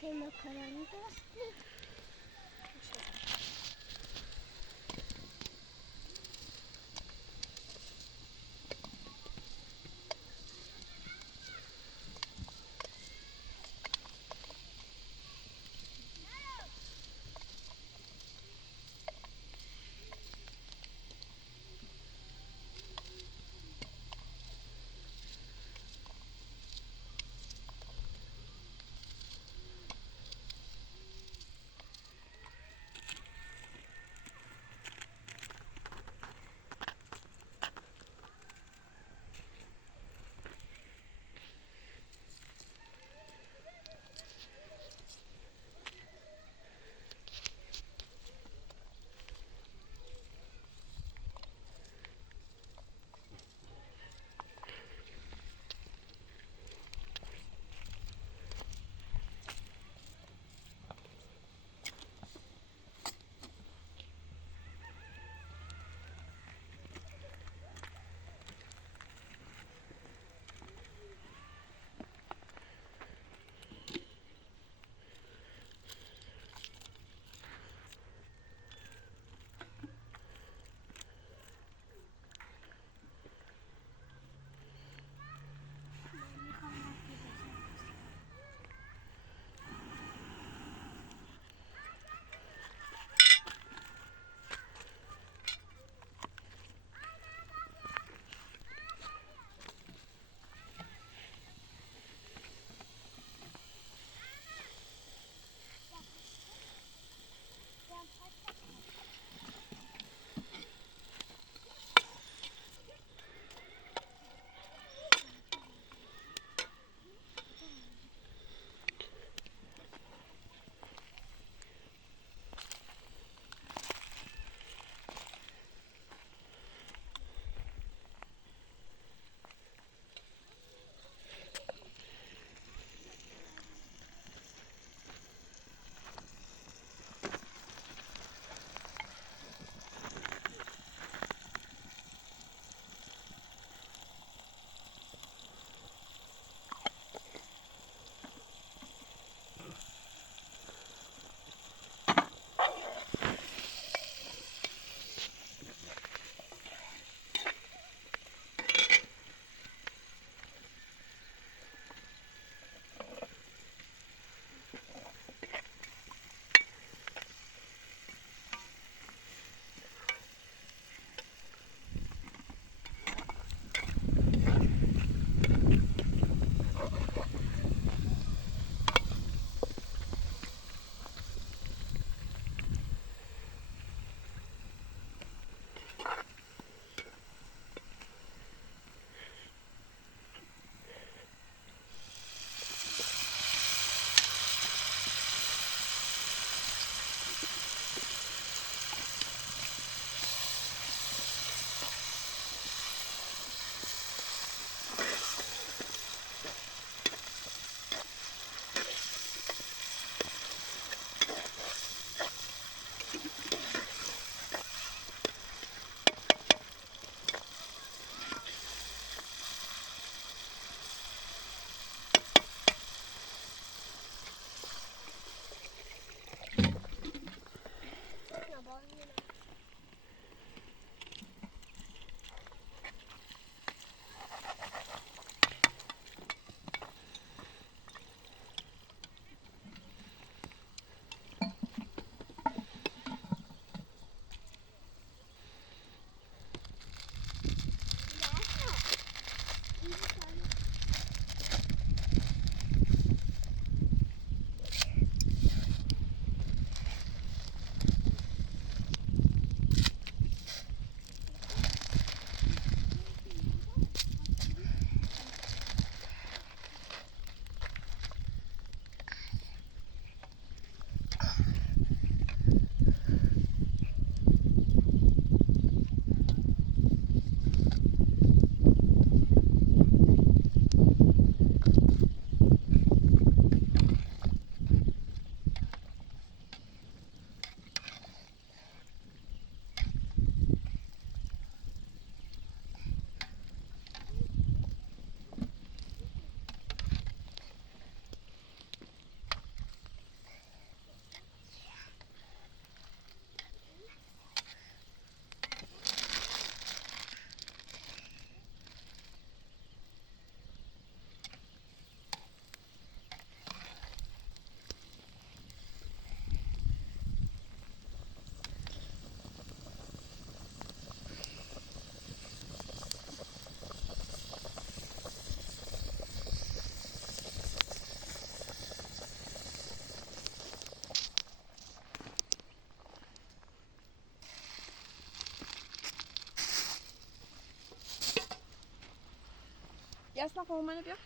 خیلی مکرونه داشتی. Jasna, com منو بیا.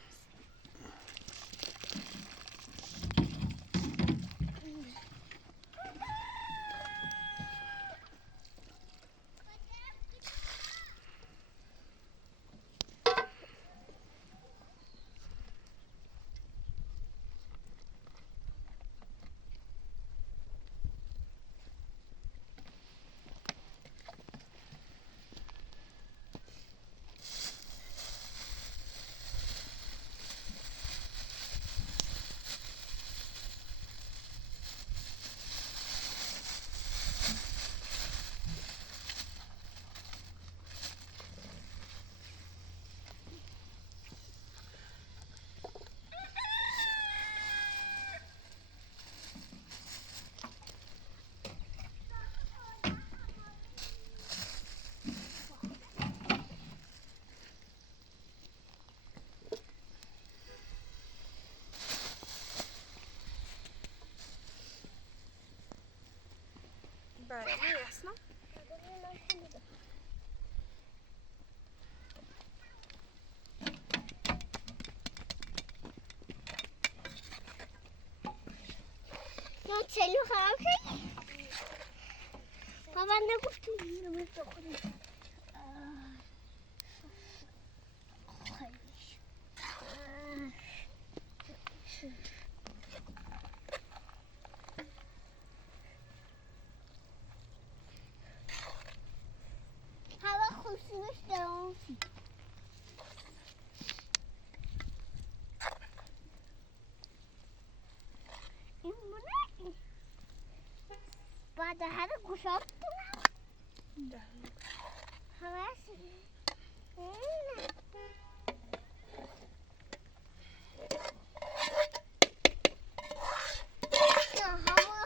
Börjar jasna. ما چلو خراب شد. بابا نگفتم اینو بخوریم. هوا خوشش دارم. این مونه بعد هر گوشات کنم همه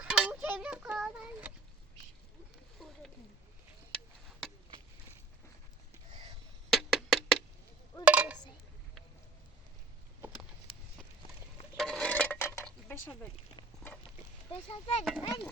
همون چه بکنم بشه بریم. بریم.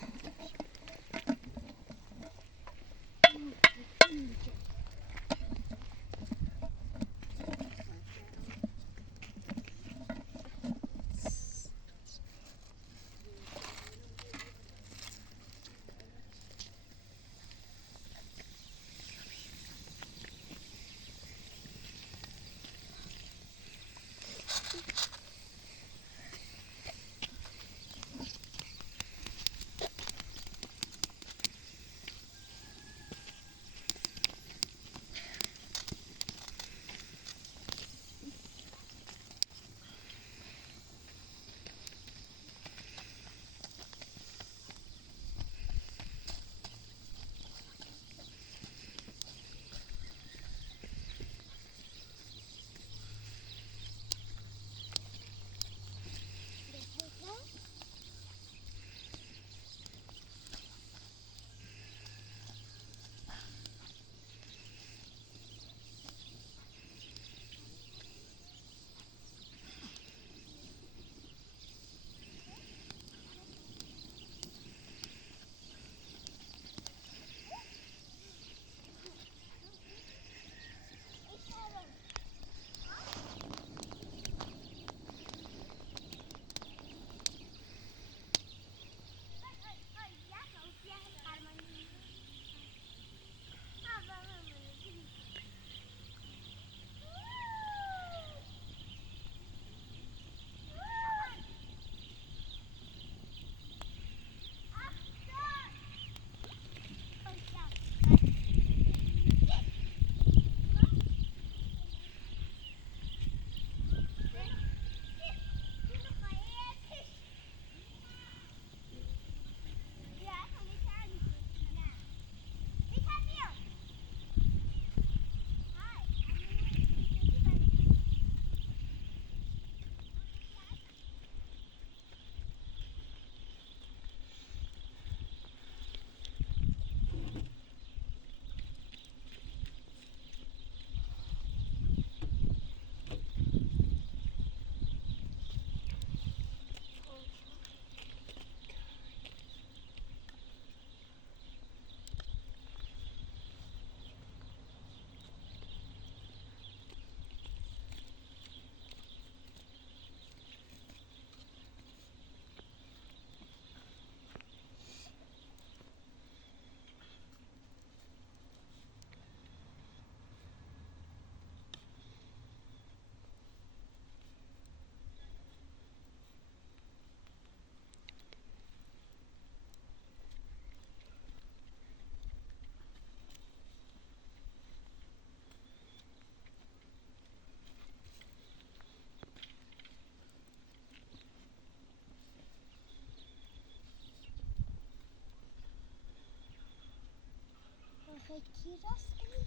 فکری راست کنیم.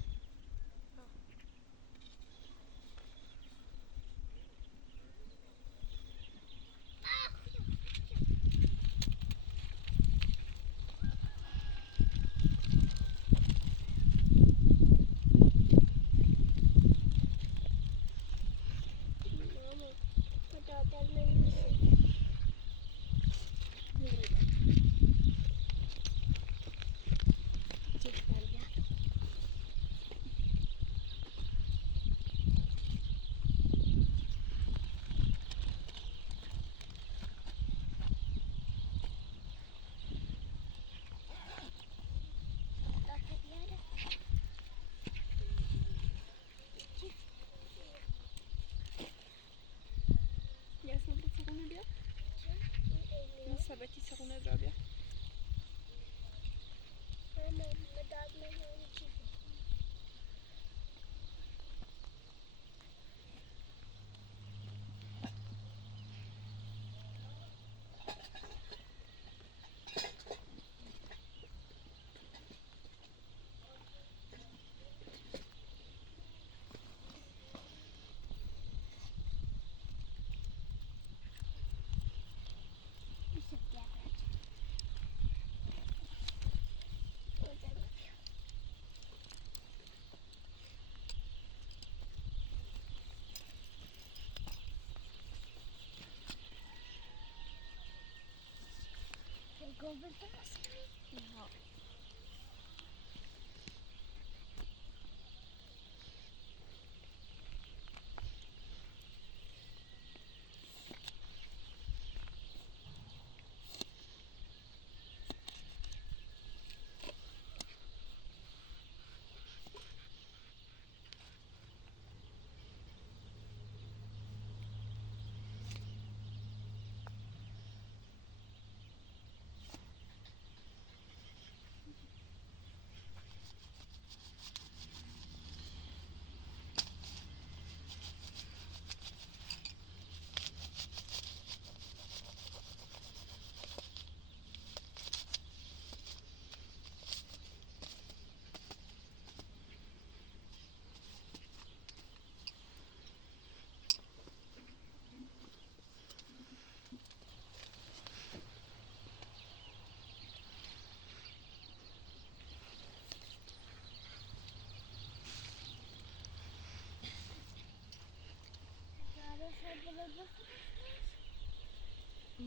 Jasno, to co nie bie? No sobie ci co nie zrobię.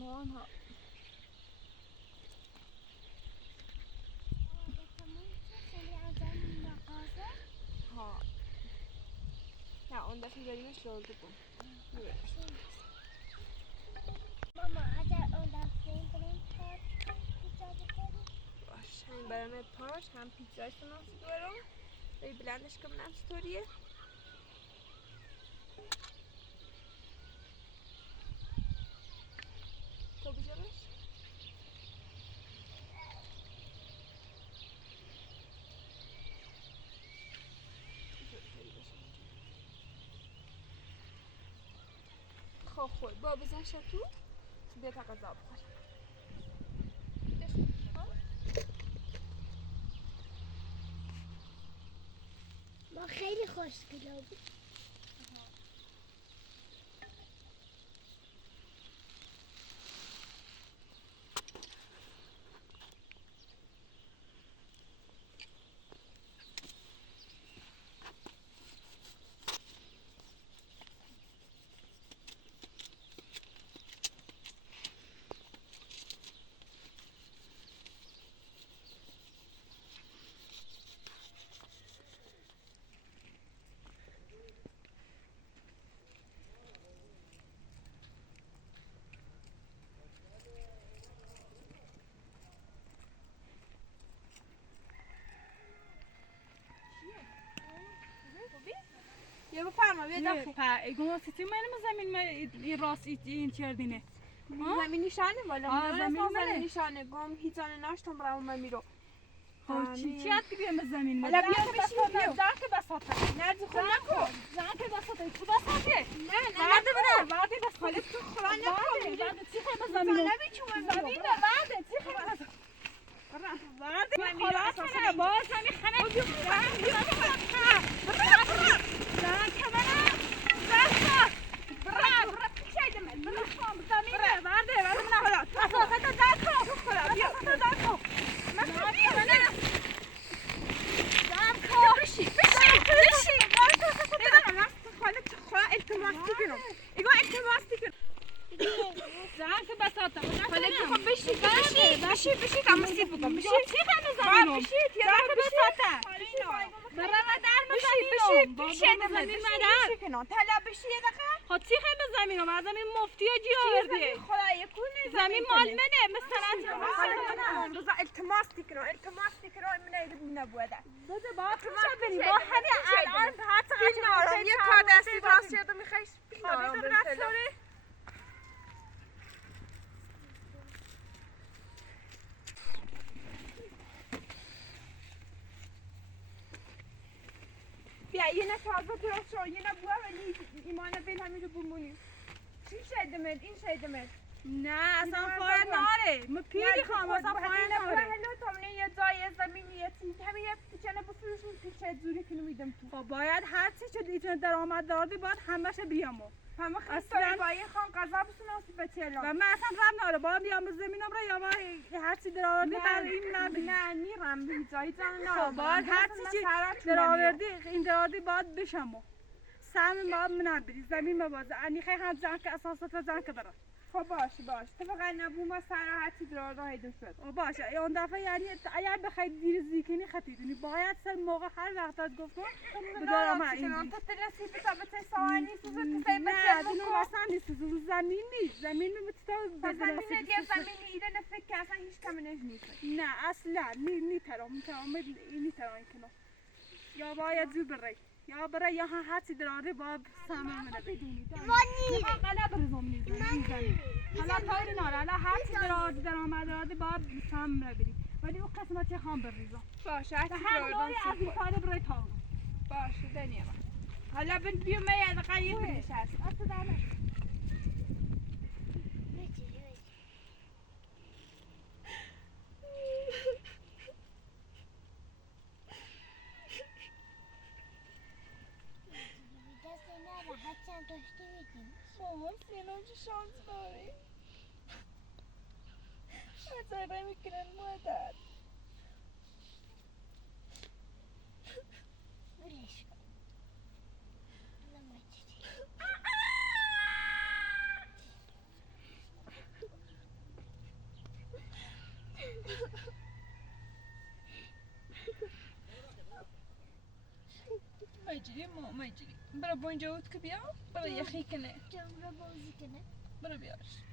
No. No, no. Ha. Ja, und dafür werde ich mich los bekommen. Mama, اگر اون دفعه بریم پارک پیتزا بخوریم. باش، همین برام پاش هم پیتزای سناسی دارم. بری بلندش کنم ستوریه. تو بجامش؟ خب خود با بزن شتو بیا تا غذا بخوریم. ما خیلی خوشگله بود. یه بفرما بیا داخل. ایگون واسطی منم زمین این راست این کردینه. زمین نشانه والا من زمین اصلا نشانه گم هیچانه نشتم برام من میرو. چی هستی بیام زمین؟ حالا بیا بشین بیا. زنک بساطه. نرد خود نکن. زنک بساطه. تو بساطه. نه وارد بده. وارد بس. حالا تو خوران نکن. وارد چی خیلی زمین؟ نمیچوم زمین وارد چی خیلی. وارد من خلاص کنه. باز همین خانه. ایگو التماس دیگه زن که بساطه حالا که خب بشید اما سید بکن بشید چی خیلی زمینم بشید یه زن که بساطه برای در بشید بشید کنان طلا بشید یه دقیقه ها چی خیلی زمینم از زمین مفتی ها جی آورده خدای کنه زمین مال منه مثلا رضا التماس کنان من ایدم نبوده بده با تو چه بریم با همین الان حتی یه کار دستی راست شده میخوایش بیا یه نه تازه درست شو یه نه بوه ولی ایمان بیل همین رو بمونیم چی شدمت این شدمت نه اصلا فایل ناره ما پیری خواهم اصلا فایل ناره هلو تامنه یه جای زمین یه چیز همین یه پیچنه بفروشیم پیچه زوری کنو میدم تو خب باید هر چی شد ایتون درآمد داردی باید همش بیامو همه خیلی با این خان قضا بسناسی بچه‌لا و من اصلا رب ناره باید بیام زمینم را یا ما هر چی درآوردی برای این نه میرم به جایی جان نه خب باید هر چی درآوردی این درآوردی باید بشمو سهم باید نبری زمین مبازه انی خیلی هم زن که اساسات زن که داره خب باشه تو فقط نبود ما سر هرچی درآورد هیدم شد باشه اون دفعه یعنی اگر بخوای دیر زیکنی خطیدونی باید سر موقع هر وقت گفتم بدارم این تو تلسی بتا بچه سوانی سوزه تو سی نه دینو واسه نیست زمین نیست زمین رو بتا زمین دیگه زمین ایده نفکر که اصلا هیچ کمنش نیست نه اصلا نی ترام اینی ترام کنه یا باید جو بری یا برای یا هر چی درآورده باید سامان بدونی وانی غلط رزوم نیست حالا کاری ناره حالا هر چی درآمد داده باید سهم بری ولی اون قسمت چه خام بریزم باشه هرچی هر درآوردن از این کار برای تاون باشه دنیا حالا بن بیو می از قریه کنش هست اصلا داره مامان سینم چه شانس داره ازاره میکنن مادر مجری مجری برو با اینجا اوت که بیا برو یخی کنه جمله بازی کنه برو بیارش